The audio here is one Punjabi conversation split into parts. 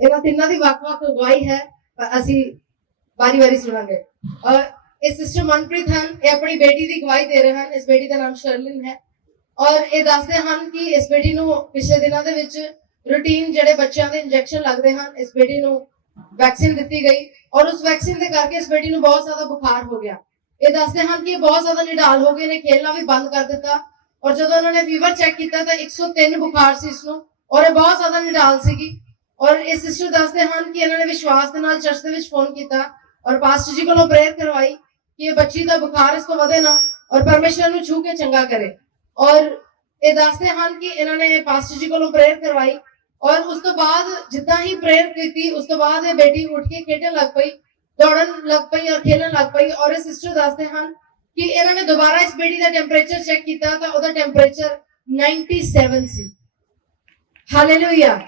ਇਹਨਾਂ ਤਿੰਨਾਂ ਦੀ ਵੱਖ-ਵੱਖ ਅਗਵਾਈ ਹੈ, ਅਸੀਂ ਵਾਰੀ-ਵਾਰੀ ਸੁਣਾਂਗੇ। ਇਹ ਸਿਸਟਰ ਮਨਪ੍ਰੀਤ ਹਨ, ਇਹ ਆਪਣੀ ਬੇਟੀ ਦੀ ਅਗਵਾਈ ਦੇ ਰਹੇ ਹਨ। ਇਸ ਬੇਟੀ ਦਾ ਨਾਮ ਸ਼ਰਲਿਨ ਹੈ ਔਰ ਇਹ ਦੱਸਦੇ ਹਨ ਕਿ ਇਸ ਬੇਟੀ ਨੂੰ ਪਿਛਲੇ ਦਿਨਾਂ ਦੇ ਵਿੱਚ ਰੂਟੀਨ ਜਿਹੜੇ ਬੱਚਿਆਂ ਦੇ ਇੰਜੈਕਸ਼ਨ ਲੱਗਦੇ ਹਨ, ਇਸ ਬੇਟੀ ਨੂੰ ਵੈਕਸੀਨ ਦਿੱਤੀ ਗਈ ਔਰ ਉਸ ਵੈਕਸੀਨ ਦੇ ਕਰਕੇ ਇਸ ਬੇਟੀ ਨੂੰ ਬਹੁਤ ਜ਼ਿਆਦਾ ਬੁਖਾਰ ਹੋ ਗਿਆ। ਇਹ ਦੱਸਦੇ ਹਨ ਕਿ ਇਹ ਬਹੁਤ ਜ਼ਿਆਦਾ ਨਿਡਾਲ ਹੋ ਗਏ ਨੇ, ਖੇਲਣਾ ਵੀ ਬੰਦ ਕਰ ਦਿੱਤਾ ਔਰ ਜਦੋਂ ਉਹਨਾਂ ਨੇ ਫੀਵਰ ਚੈੱਕ ਕੀਤਾ ਤਾਂ 103 ਬੁਖਾਰ ਸੀ ਇਸਨੂੰ ਔਰ ਇਹ ਬਹੁਤ ਜ਼ਿਆਦਾ ਨਿਡਾਲ ਸੀਗੀ। ਔਰ ਇਹ ਸਿਸਟਰ ਦੱਸਦੇ ਹਨ ਕਿ ਇਹਨਾਂ ਨੇ ਵਿਸ਼ਵਾਸ ਦੇ ਨਾਲ ਚਰਚ ਦੇ ਵਿੱਚ ਫੋਨ ਕੀਤਾ ਔਰ ਪਾਸਟਰ ਜੀ ਕੋਲੋਂ ਪ੍ਰੇਅਰ ਕਰਵਾਈ ਕਿ ਇਹ ਬੱਚੀ ਦਾ ਬੁਖਾਰ ਇਸ ਤੋਂ ਵਧੇ ਨਾ ਔਰ ਪਰਮੇਸ਼ਰ ਨੂੰ ਛੂ ਕੇ ਚੰਗਾ ਕਰੇ। ਔਰ ਇਹ ਦੱਸਦੇ ਹਨ ਕਿ ਇਹਨਾਂ ਨੇ ਪਾਸਟਰ ਜੀ ਕੋਲੋਂ ਪ੍ਰੇਅਰ ਕਰਵਾਈ ਔਰ ਉਸ ਤੋਂ ਬਾਅਦ ਜਿੱਦਾਂ ਹੀ ਪ੍ਰੇਅਰ ਕੀਤੀ ਉਸ ਤੋਂ ਬਾਅਦ ਇਹ ਬੇਟੀ ਉੱਠ ਕੇ ਖੇਡਣ ਲੱਗ ਪਈ, ਦੌੜਨ ਲੱਗ ਪਈ ਔਰ ਖੇਲਣ ਲੱਗ ਪਈ। ਔਰ ਇਹ ਸਿਸਟਰ ਦੱਸਦੇ ਹਨ ਕਿ ਇਹਨਾਂ ਨੇ ਦੁਬਾਰਾ ਇਸ ਬੇਟੀ ਦਾ ਟੈਂਪਰੇਚਰ ਚੈੱਕ ਕੀਤਾ ਤਾਂ ਉਹਦਾ ਟੈਂਪਰੇਚਰ 97 ਸੀ। ਹਾਲੇਲੂਇਆ।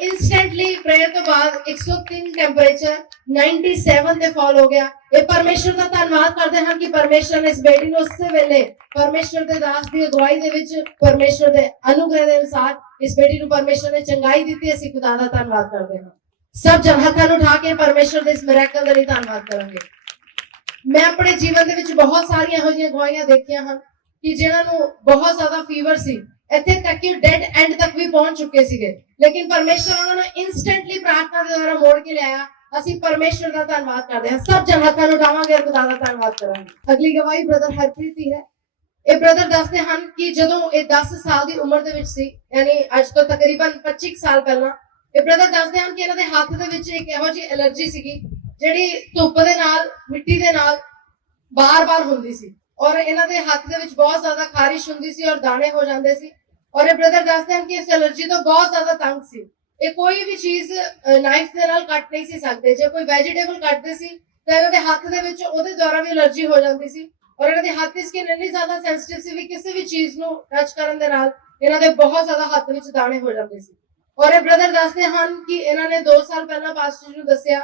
ਇੰਸਟੈਂਟਲੀ ਪ੍ਰੇਅਰ ਤੋਂ ਬਾਅਦ 103 ਟੈਂਪਰੇਚਰ 97 ਤੇ ਫਾਲ ਹੋ ਗਿਆ। ਇਹ ਪਰਮੇਸ਼ਰ ਦਾ ਧੰਨਵਾਦ ਕਰਦੇ ਹਨ ਕਿ ਪਰਮੇਸ਼ਰ ਨੇ ਇਸ ਬੇਟੀ ਨੂੰ ਉਸੇ ਵੇਲੇ ਪਰਮੇਸ਼ਰ ਦੇ ਦਾਸ ਦੀ ਅਗਵਾਈ ਦੇ ਵਿੱਚ ਪਰਮੇਸ਼ਰ ਦੇ ਅਨੁਗ੍ਰਹ ਦੇ ਅਨੁਸਾਰ ਇਸ ਬੇਟੀ ਨੂੰ ਪਰਮੇਸ਼ਰ ਨੇ ਚੰਗਾਈ ਦਿੱਤੀ। ਅਸੀਂ ਖੁਦਾ ਦਾ ਧੰਨਵਾਦ ਕਰਦੇ ਹਾਂ। ਸਭ ਜਨ ਹੱਥਾਂ ਨੂੰ ਉਠਾ ਕੇ ਪਰਮੇਸ਼ਰ ਦੇ ਇਸ ਮਿਰੈਕਲ ਦਾ ਧੰਨਵਾਦ ਕਰਾਂਗੇ। ਮੈਂ ਆਪਣੇ ਜੀਵਨ ਦੇ ਵਿੱਚ ਬਹੁਤ ਸਾਰੀਆਂ ਇਹੋ ਜਿਹੀਆਂ ਅਗਵਾਈਆਂ ਦੇਖੀਆਂ ਹਨ ਕਿ ਜਿਨ੍ਹਾਂ ਨੂੰ ਬਹੁਤ ਜ਼ਿਆਦਾ ਫੀਵਰ ਸੀ, ਇੱਥੇ ਤੱਕ ਕਿ ਡੈਡ ਐਂਡ ਤੱਕ ਵੀ ਪਹੁੰਚ ਚੁੱਕੇ ਸੀਗੇ, ਲੇਕਿਨ ਪਰਮੇਸ਼ਰ ਉਹਨਾਂ ਨੂੰ ਇੰਸਟੈਂਟਲੀ ਪ੍ਰਾਰਥਨਾ ਦੇ ਦੁਆਰਾ ਮੋੜ ਕੇ ਲਿਆਇਆ। ਅਸੀਂ ਪਰਮੇਸ਼ਰ ਦਾ ਧੰਨਵਾਦ ਕਰਦੇ ਹਾਂ। ਸਭ ਜਨ ਹੱਥਾਂ ਨੂੰ ਉਠਾਵਾਂਗੇ ਔਰ ਖੁਦਾ ਦਾ ਧੰਨਵਾਦ ਕਰਾਂਗੇ। ਅਗਲੀ ਗਵਾਹੀ ਬ੍ਰਦਰ ਹਰਪ੍ਰੀਤ ਦੀ ਹੈ। ਇਹ ਬ੍ਰਦਰ ਦੱਸਦੇ ਹਨ ਕਿ ਜਦੋਂ ਇਹ 10 ਸਾਲ ਦੀ ਉਮਰ ਦੇ ਵਿੱਚ ਸੀ, ਯਾਨੀ ਅੱਜ ਤੋਂ ਤਕਰੀਬਨ 25 ਸਾਲ ਪਹਿਲਾਂ, ਇਹ ਬ੍ਰਦਰ ਦੱਸਦੇ ਹਨ ਕਿ ਇਹਨਾਂ ਦੇ ਹੱਥ ਦੇ ਵਿੱਚ ਇੱਕ ਇਹੋ ਜਿਹੀ ਐਲਰਜੀ ਸੀਗੀ ਜਿਹੜੀ ਧੁੱਪ ਦੇ ਨਾਲ, ਮਿੱਟੀ ਦੇ ਨਾਲ ਬਾਰ-ਬਾਰ ਹੁੰਦੀ ਸੀ ਔਰ ਇਹਨਾਂ ਦੇ ਹੱਥ ਦੇ ਵਿੱਚ ਬਹੁਤ ਜ਼ਿਆਦਾ ਖਾਰਿਸ਼ ਹੁੰਦੀ ਸੀ ਔਰ ਦਾਣੇ ਹੋ ਜਾਂਦੇ ਸੀ। ਔਰ ਇਹ ਬ੍ਰਦਰ ਦੱਸਦੇ ਹਨ ਕਿ ਇਸ ਐਲਰਜੀ ਤੋਂ ਬਹੁਤ ਜ਼ਿਆਦਾ ਤੰਗ ਸੀ। ਇਹ ਕੋਈ ਵੀ ਚੀਜ਼ ਨਾਈਫ ਦੇ ਨਾਲ ਕੱਟ ਨਹੀਂ ਸੀ ਸਕਦੇ। ਜੇ ਕੋਈ ਵੈਜੀਟੇਬਲ ਕੱਟਦੇ ਸੀ ਤਾਂ ਇਹਨਾਂ ਦੇ ਹੱਥ ਦੇ ਵਿੱਚ ਉਹਦੇ ਦੁਆਰਾ ਵੀ ਐਲਰਜੀ ਹੋ ਜਾਂਦੀ ਸੀ ਔਰ ਇਹਨਾਂ ਦੇ ਹੱਥ ਦੀ ਸਕਿਨ ਇੰਨੀ ਜ਼ਿਆਦਾ ਸੈਂਸਿਟਿਵ ਸੀ ਵੀ ਕਿਸੇ ਵੀ ਚੀਜ਼ ਨੂੰ ਟੱਚ ਕਰਨ ਦੇ ਨਾਲ ਇਹਨਾਂ ਦੇ ਬਹੁਤ ਜ਼ਿਆਦਾ ਹੱਥ ਵਿੱਚ ਦਾਣੇ ਹੋ ਜਾਂਦੇ ਸੀ। ਔਰ ਇਹ ਬ੍ਰਦਰ ਦੱਸਦੇ ਹਨ ਕਿ ਇਹਨਾਂ ਨੇ 2 ਸਾਲ ਪਹਿਲਾਂ ਪਾਸਟਰ ਜੀ ਨੂੰ ਦੱਸਿਆ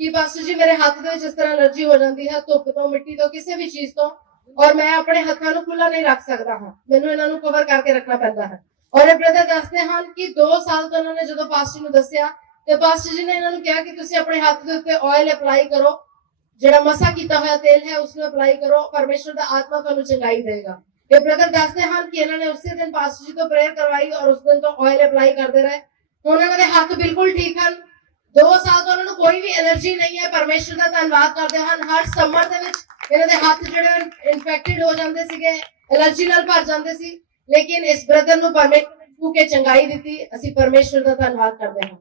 ਕਿ ਪਾਸਟਰ ਜੀ ਮੇਰੇ ਹੱਥ ਦੇ ਵਿੱਚ ਇਸ ਤਰ੍ਹਾਂ ਐਲਰਜੀ ਹੋ ਜਾਂਦੀ ਹੈ, ਧੁੱਪ ਤੋਂ, ਮਿੱਟੀ ਤੋਂ, ਕਿਸੇ ਵੀ ਚੀਜ਼ ਤੋਂ, ਔਰ ਮੈਂ ਆਪਣੇ ਹੱਥਾਂ ਨੂੰ ਖੁੱਲਾ ਨਹੀਂ ਰੱਖ ਸਕਦਾ ਹਾਂ, ਮੈਨੂੰ ਇਹਨਾਂ ਨੂੰ ਕਵਰ ਕਰਕੇ ਰੱਖਣਾ ਪੈਂਦਾ ਹੈ। ਔਰ ਇਹ ਬ੍ਰਦਰ ਦੱਸਦੇ ਹਨ ਕਿ 2 ਸਾਲ ਤੋਂ ਇਹਨਾਂ ਨੇ ਜਦੋਂ ਪਾਸਟਰ ਨੂੰ ਦੱਸਿਆ ਤੇ ਪਾਸਟਰ ਜੀ ਨੇ ਇਹਨਾਂ ਨੂੰ ਕਿਹਾ ਕਿ ਤੁਸੀਂ ਆਪਣੇ ਹੱਥ ਦੇ ਉੱਤੇ ਆਇਲ ਅਪਲਾਈ ਕਰੋ, ਜਿਹੜਾ ਮਸਾ ਕੀਤਾ ਹੋਇਆ ਤੇਲ ਹੈ ਉਸ ਨੂੰ ਅਪਲਾਈ ਕਰੋ, ਪਰਮੇਸ਼ਰ ਦਾ ਆਤਮਾ ਤੁਹਾਨੂੰ ਚੰਗਾਈ ਦੇਗਾ। ਇਹ ਬ੍ਰਦਰ ਦੱਸਦੇ ਹਨ ਕਿ ਇਹਨਾਂ ਨੇ ਉਸੇ ਦਿਨ ਪਾਸਟਰ ਜੀ ਤੋਂ ਪ੍ਰੇਅਰ ਕਰਵਾਈ ਔਰ ਉਸ ਦਿਨ ਤੋਂ ਆਇਲ ਅਪਲਾਈ ਕਰਦੇ ਰਹੇ। ਹੁਣ ਇਹਨਾਂ ਦੇ ਹੱਥ ਬਿਲਕੁਲ ਠੀਕ ਹਨ। 2 ਸਾਲ ਤੋਂ ਉਹਨਾਂ ਨੂੰ ਕੋਈ ਵੀ ਐਲਰਜੀ ਨਹੀਂ ਹੈ। ਪਰਮੇਸ਼ਰ ਦਾ ਧੰਨਵਾਦ ਕਰਦੇ ਹਨ। ਹਰ ਸਮਰ ਦੇ ਵਿੱਚ ਇਹਨਾਂ ਦੇ ਹੱਥ ਜਿਹੜੇ ਇਨਫੈਕਟਡ ਹੋ ਜਾਂਦੇ ਸੀਗੇ, ਐਲਰਜੀ ਨਾਲ ਭਰ ਜਾਂਦੇ ਸੀ, ਲੇਕਿਨ ਇਸ ਬ੍ਰਦਰ ਨੂੰ ਪਰਮੇਸ਼ਰ ਨੇ ਛੂ ਕੇ ਚੰਗਾਈ ਦਿੱਤੀ। ਅਸੀਂ ਪਰਮੇਸ਼ਰ ਦਾ ਧੰਨਵਾਦ ਕਰਦੇ ਹਾਂ।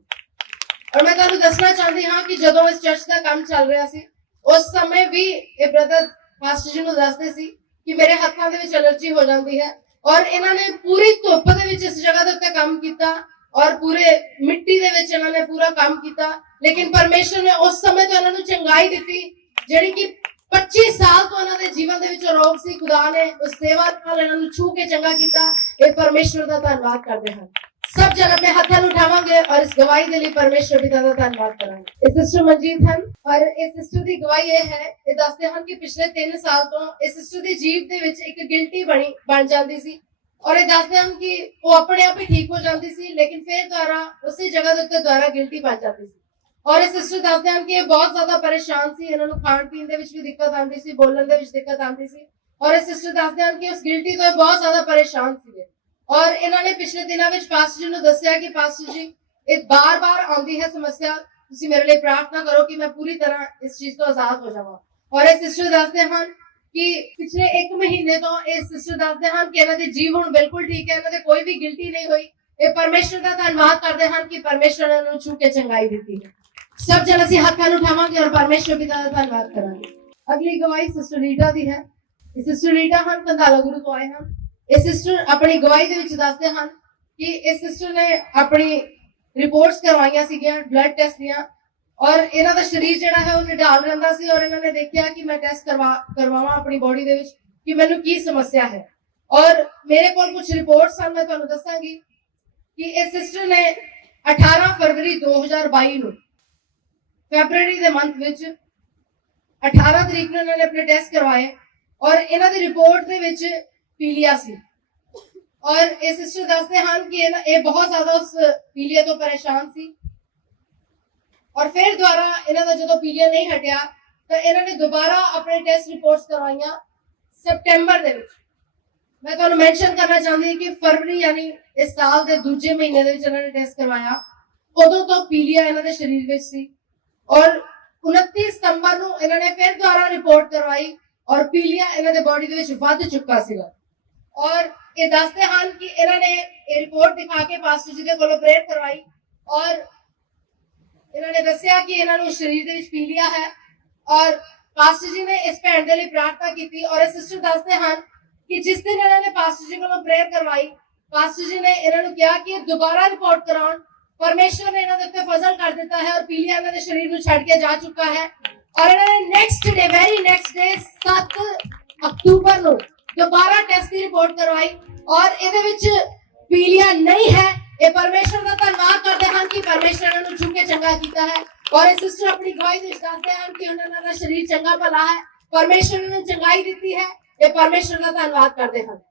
ਔਰ ਮੈਂ ਤੁਹਾਨੂੰ ਦੱਸਣਾ ਚਾਹੁੰਦੀ ਹਾਂ ਕਿ ਜਦੋਂ ਇਸ ਚਰਚ ਦਾ ਕੰਮ ਚੱਲ ਰਿਹਾ ਸੀ ਉਸ ਸਮੇਂ ਵੀ ਇਹ ਬ੍ਰਦਰ ਪਾਸਟਰ ਜੀ ਨੂੰ ਦੱਸਦੇ ਸੀ ਕਿ ਮੇਰੇ ਹੱਥਾਂ ਦੇ ਵਿੱਚ ਐਲਰਜੀ ਹੋ ਜਾਂਦੀ ਹੈ ਔਰ ਇਹਨਾਂ ਨੇ ਪੂਰੀ ਧੁੱਪ ਦੇ ਵਿੱਚ ਇਸ ਜਗ੍ਹਾ ਦੇ ਉੱਤੇ ਕੰਮ ਕੀਤਾ ਔਰ ਪੂਰੇ ਮਿੱਟੀ ਦੇ ਵਿੱਚ ਇਹਨਾਂ ਨੇ ਪੂਰਾ ਕੰਮ ਕੀਤਾ, ਲੇਕਿਨ ਪਰਮੇਸ਼ਰ ਨੇ ਉਸ ਸਮੇਂ ਤੋਂ ਇਹਨਾਂ ਨੂੰ ਚੰਗਾਈ ਦਿੱਤੀ ਜਿਹੜੀ ਕਿ 25 ਸਾਲ ਤੋਂ ਇਹਨਾਂ ਦੇ ਜੀਵਨ ਦੇ ਵਿੱਚ ਰੋਗ ਸੀ। ਖੁਦਾ ਨੇ ਉਸ ਸੇਵਾ ਨਾਲ ਇਹਨਾਂ ਨੂੰ ਛੂ ਕੇ ਚੰਗਾ ਕੀਤਾ। ਇਹ ਪਰਮੇਸ਼ਰ ਦਾ ਧੰਨਵਾਦ ਕਰਦੇ ਹਨ। ਸਭ ਜਨ ਆਪਣੇ ਹੱਥਾਂ ਨੂੰ ਉਠਾਵਾਂਗੇ ਔਰ ਇਸ ਗਵਾਹੀ ਦੇ ਲਈ ਪਰਮੇਸ਼ਰ ਪਿਤਾ ਦਾ ਧੰਨਵਾਦ ਕਰਾਂਗੇ। ਇਹ ਸਿਸਟਰ ਮਨਜੀਤ ਹਨ ਔਰ ਇਹ ਸਿਸਟਰ ਦੀ ਗਵਾਹੀ ਇਹ ਹੈ, ਇਹ ਦੱਸਦੇ ਹਨ ਕਿ ਪਿਛਲੇ 3 ਸਾਲ ਤੋਂ ਇਸ ਸਿਸਟਰ ਦੀ ਜੀਭ ਦੇ ਵਿੱਚ ਇੱਕ ਗਿਲਟੀ ਬਣ ਜਾਂਦੀ ਸੀ ਔਰ ਇਹ ਦੱਸਦੇ ਹਨ ਕਿ ਉਹ ਆਪਣੇ ਆਪ ਹੀ ਠੀਕ ਹੋ ਜਾਂਦੀ ਸੀ, ਲੇਕਿਨ ਫਿਰ ਦੁਬਾਰਾ ਉਸੇ ਜਗ੍ਹਾ ਦੇ ਉੱਤੇ ਦੁਬਾਰਾ ਗਿਲਟੀ ਬਣ ਜਾਂਦੀ ਸੀ। ਔਰ ਇਹ ਸਿਸਟਰ ਦੱਸਦੇ ਹਨ ਕਿ ਇਹ ਬਹੁਤ ਜ਼ਿਆਦਾ ਪਰੇਸ਼ਾਨ ਸੀ, ਇਹਨਾਂ ਨੂੰ ਖਾਣ ਪੀਣ ਦੇ ਵਿੱਚ ਵੀ ਦਿੱਕਤ ਆਉਂਦੀ ਸੀ, ਬੋਲਣ ਦੇ ਵਿੱਚ ਦਿੱਕਤ ਆਉਂਦੀ ਸੀ ਔਰ ਇਹ ਸਿਸਟਰ ਦੱਸਦੇ ਹਨ ਕਿ ਉਸ ਗਿਲਟੀ ਤੋਂ ਬਹੁਤ ਜ਼ਿਆਦਾ ਪਰੇਸ਼ਾਨ ਸੀਗੇ ਔਰ ਇਹਨਾਂ ਨੇ ਪਿਛਲੇ ਦਿਨਾਂ ਵਿੱਚ ਪਾਸਟਰ ਜੀ ਨੂੰ ਦੱਸਿਆ ਕਿ ਪਾਸਟਰ ਜੀ ਇਹ ਬਾਰ-ਬਾਰ ਆਉਂਦੀ ਹੈ ਸਮੱਸਿਆ, ਤੁਸੀਂ ਮੇਰੇ ਲਈ ਪ੍ਰਾਰਥਨਾ ਕਰੋ ਕਿ ਮੈਂ ਪੂਰੀ ਤਰ੍ਹਾਂ ਇਸ ਚੀਜ਼ ਤੋਂ ਆਜ਼ਾਦ ਹੋ ਜਾਵਾਂ। ਔਰ ਇਹ ਸਿਸਟਰ ਦੱਸਦੇ ਹਨ ਕਿ ਪਿਛਲੇ 1 ਮਹੀਨੇ ਤੋਂ ਇਹ ਸਿਸਟਰ ਦੱਸਦੇ ਹਨ ਕਿ ਇਹਨਾਂ ਦੀ ਜੀਵ ਹੁਣ ਬਿਲਕੁਲ ਠੀਕ ਹੈ, ਇਹਨਾਂ ਦੇ ਕੋਈ ਵੀ ਗਿਲਟੀ ਨਹੀਂ ਹੋਈ। ਇਹ ਪਰਮੇਸ਼ਰ ਦਾ ਧੰਨਵਾਦ ਕਰਦੇ ਹਨ ਕਿ ਪਰਮੇਸ਼ਰ ਇਹਨਾਂ ਨੂੰ ਛੂ ਕੇ ਚੰਗਾਈ ਦਿੱਤੀ ਹੈ। ਸਭ ਜਨ ਅਸੀਂ ਹੱਥਾਂ ਨੂੰ ਉਠਾਵਾਂਗੇ ਔਰ ਪਰਮੇਸ਼ਰ ਪਿਤਾ ਦਾ ਧੰਨਵਾਦ ਕਰਾਂਗੇ। ਅਗਲੀ ਗਵਾਹੀ ਸਿਸਟਰ ਰੀਟਾ ਦੀ ਹੈ। ਸਿਸਟਰ ਰੀਟਾ ਹਨ, ਕੰਧਾਲਾ ਗੁਰੂ ਤੋਂ ਆਏ ਹਨ। ਇਹ ਸਿਸਟਰ ਆਪਣੀ ਗਵਾਹੀ ਦੇ ਵਿੱਚ ਦੱਸਦੇ ਹਨ ਕਿ ਇਸ ਸਿਸਟਰ ਨੇ ਆਪਣੀ ਰਿਪੋਰਟਸ ਕਰਵਾਈਆਂ ਸੀਗੀਆਂ ਬਲੱਡ ਟੈਸਟ ਦੀਆਂ ਔਰ ਇਹਨਾਂ ਦਾ ਸਰੀਰ ਜਿਹੜਾ ਹੈ ਉਹ ਨਿਢਾਲ ਰਹਿੰਦਾ ਸੀ ਔਰ ਇਹਨਾਂ ਨੇ ਦੇਖਿਆ ਕਿ ਮੈਂ ਟੈਸਟ ਕਰਵਾਵਾਂ ਆਪਣੀ ਬੋਡੀ ਦੇ ਵਿੱਚ ਕਿ ਮੈਨੂੰ ਕੀ ਸਮੱਸਿਆ ਹੈ। ਔਰ ਮੇਰੇ ਕੋਲ ਕੁਝ ਰਿਪੋਰਟਸ ਹਨ, ਮੈਂ ਤੁਹਾਨੂੰ ਦੱਸਾਂਗੀ ਕਿ ਇਹ ਸਿਸਟਰ ਨੇ 18 ਫਰਵਰੀ 2022 ਨੂੰ ਫੈਬਰੂਅਰੀ ਦੇ ਮੰਥ ਵਿੱਚ 18 ਤਰੀਕ ਨੂੰ ਇਹਨਾਂ ਨੇ ਆਪਣੇ ਟੈਸਟ ਕਰਵਾਏ ਔਰ ਇਹਨਾਂ ਦੀ ਰਿਪੋਰਟ ਦੇ ਵਿੱਚ ਪੀਲੀਆ ਸੀ ਔਰ ਇਹ ਸਿਸਟਰ ਦੱਸਦੇ ਹਨ ਕਿ ਇਹ ਬਹੁਤ ਜ਼ਿਆਦਾ ਉਸ ਪੀਲੀਆ ਤੋਂ ਪਰੇਸ਼ਾਨ ਸੀ ਔਰ ਫਿਰ ਦੁਬਾਰਾ ਇਹਨਾਂ ਦਾ ਜਦੋਂ ਪੀਲੀਆ ਨਹੀਂ ਹਟਿਆ ਤਾਂ ਇਹਨਾਂ ਨੇ ਦੁਬਾਰਾ ਆਪਣੇ ਟੈਸਟ ਰਿਪੋਰਟਸ ਕਰਵਾਈਆਂ ਸਪਟੈਂਬਰ ਦੇ ਵਿੱਚ। ਮੈਂ ਤੁਹਾਨੂੰ ਮੈਂਸ਼ਨ ਕਰਨਾ ਚਾਹੁੰਦੀ ਹਾਂ ਕਿ ਫਰਵਰੀ ਯਾਨੀ ਇਸ ਸਾਲ ਦੇ ਦੂਜੇ ਮਹੀਨੇ ਦੇ ਵਿੱਚ ਇਹਨਾਂ ਨੇ ਟੈਸਟ ਕਰਵਾਇਆ, ਉਦੋਂ ਤੋਂ ਪੀਲੀਆ ਇਹਨਾਂ ਦੇ ਸਰੀਰ ਵਿੱਚ ਸੀ ਔਰ 29 ਸਤੰਬਰ ਨੂੰ ਇਹਨਾਂ ਨੇ ਫਿਰ ਦੁਬਾਰਾ ਰਿਪੋਰਟ ਕਰਵਾਈ ਔਰ ਪੀਲੀਆ ਇਹਨਾਂ ਦੇ ਬੋਡੀ ਦੇ ਵਿੱਚ ਵੱਧ ਚੁੱਕਾ ਸੀਗਾ ਔਰ ਇਹ ਦੱਸਦੇ ਹਨ ਕਿ ਇਹਨਾਂ ਨੇ ਇਹ ਰਿਪੋਰਟ ਦਿਖਾ ਕੇ ਪਾਸਟਰ ਜੀ ਦੇ ਕੋਲੋਂ ਪ੍ਰੇਅਰ ਕਰਵਾਈ ਔਰ ਇਹਨਾਂ ਨੇ ਦੱਸਿਆ ਕਿ ਇਹਨਾਂ ਨੂੰ ਸਰੀਰ ਦੇ ਵਿੱਚ ਪੀਲੀਆ ਹੈ ਔਰ ਪਾਸਟਰ ਜੀ ਨੇ ਇਸ ਭੈਣ ਦੇ ਲਈ ਪ੍ਰਾਰਥਨਾ ਕੀਤੀ ਔਰ ਇਹ ਸਿਸਟਰ ਦੱਸਦੇ ਹਨ ਕਿ ਜਿਸ ਦਿਨ ਇਹਨਾਂ ਨੇ ਪਾਸਟਰ ਜੀ ਕੋਲੋਂ ਪ੍ਰੇਅਰ ਕਰਵਾਈ, ਪਾਸਟਰ ਜੀ ਨੇ ਇਹਨਾਂ ਨੂੰ ਕਿਹਾ ਕਿ ਦੁਬਾਰਾ ਰਿਪੋਰਟ ਕਰਾਉਣ। परमेश्वर ने इन्होंने उत्ते फजल कर देता है और पीलिया इन्होंने शरीर में छड़ के जा चुका है और इन्होंने next day very next day 7 अक्टूबर ਨੂੰ दोबारा टेस्ट की रिपोर्ट करवाई और ਇਹਦੇ ਵਿੱਚ ਪੀਲੀਆ नहीं है। ਇਹ ਪਰਮੇਸ਼ਰ ਦਾ ਧੰਨਵਾਦ ਕਰਦੇ ਹਨ ਕਿ ਪਰਮੇਸ਼ਰ ਇਹਨਾਂ ਨੂੰ ਚੁੱਕ ਕੇ ਚੰਗਾ ਕੀਤਾ ਹੈ ਔਰ ਇਹ ਸਿਸਟਰ ਆਪਣੀ ਗਵਾਹੀ ਦੇ ਦੱਸਦੇ ਹਨ ਕਿ ਉਹਨਾਂ ਦਾ ਸਰੀਰ ਚੰਗਾ ਭਲਾ ਹੈ, ਪਰਮੇਸ਼ਰ ਨੇ ਚੰਗਾਈ ਦਿੱਤੀ ਹੈ। ਇਹ ਪਰਮੇਸ਼ਰ ਦਾ ਧੰਨਵਾਦ ਕਰਦੇ ਹਨ।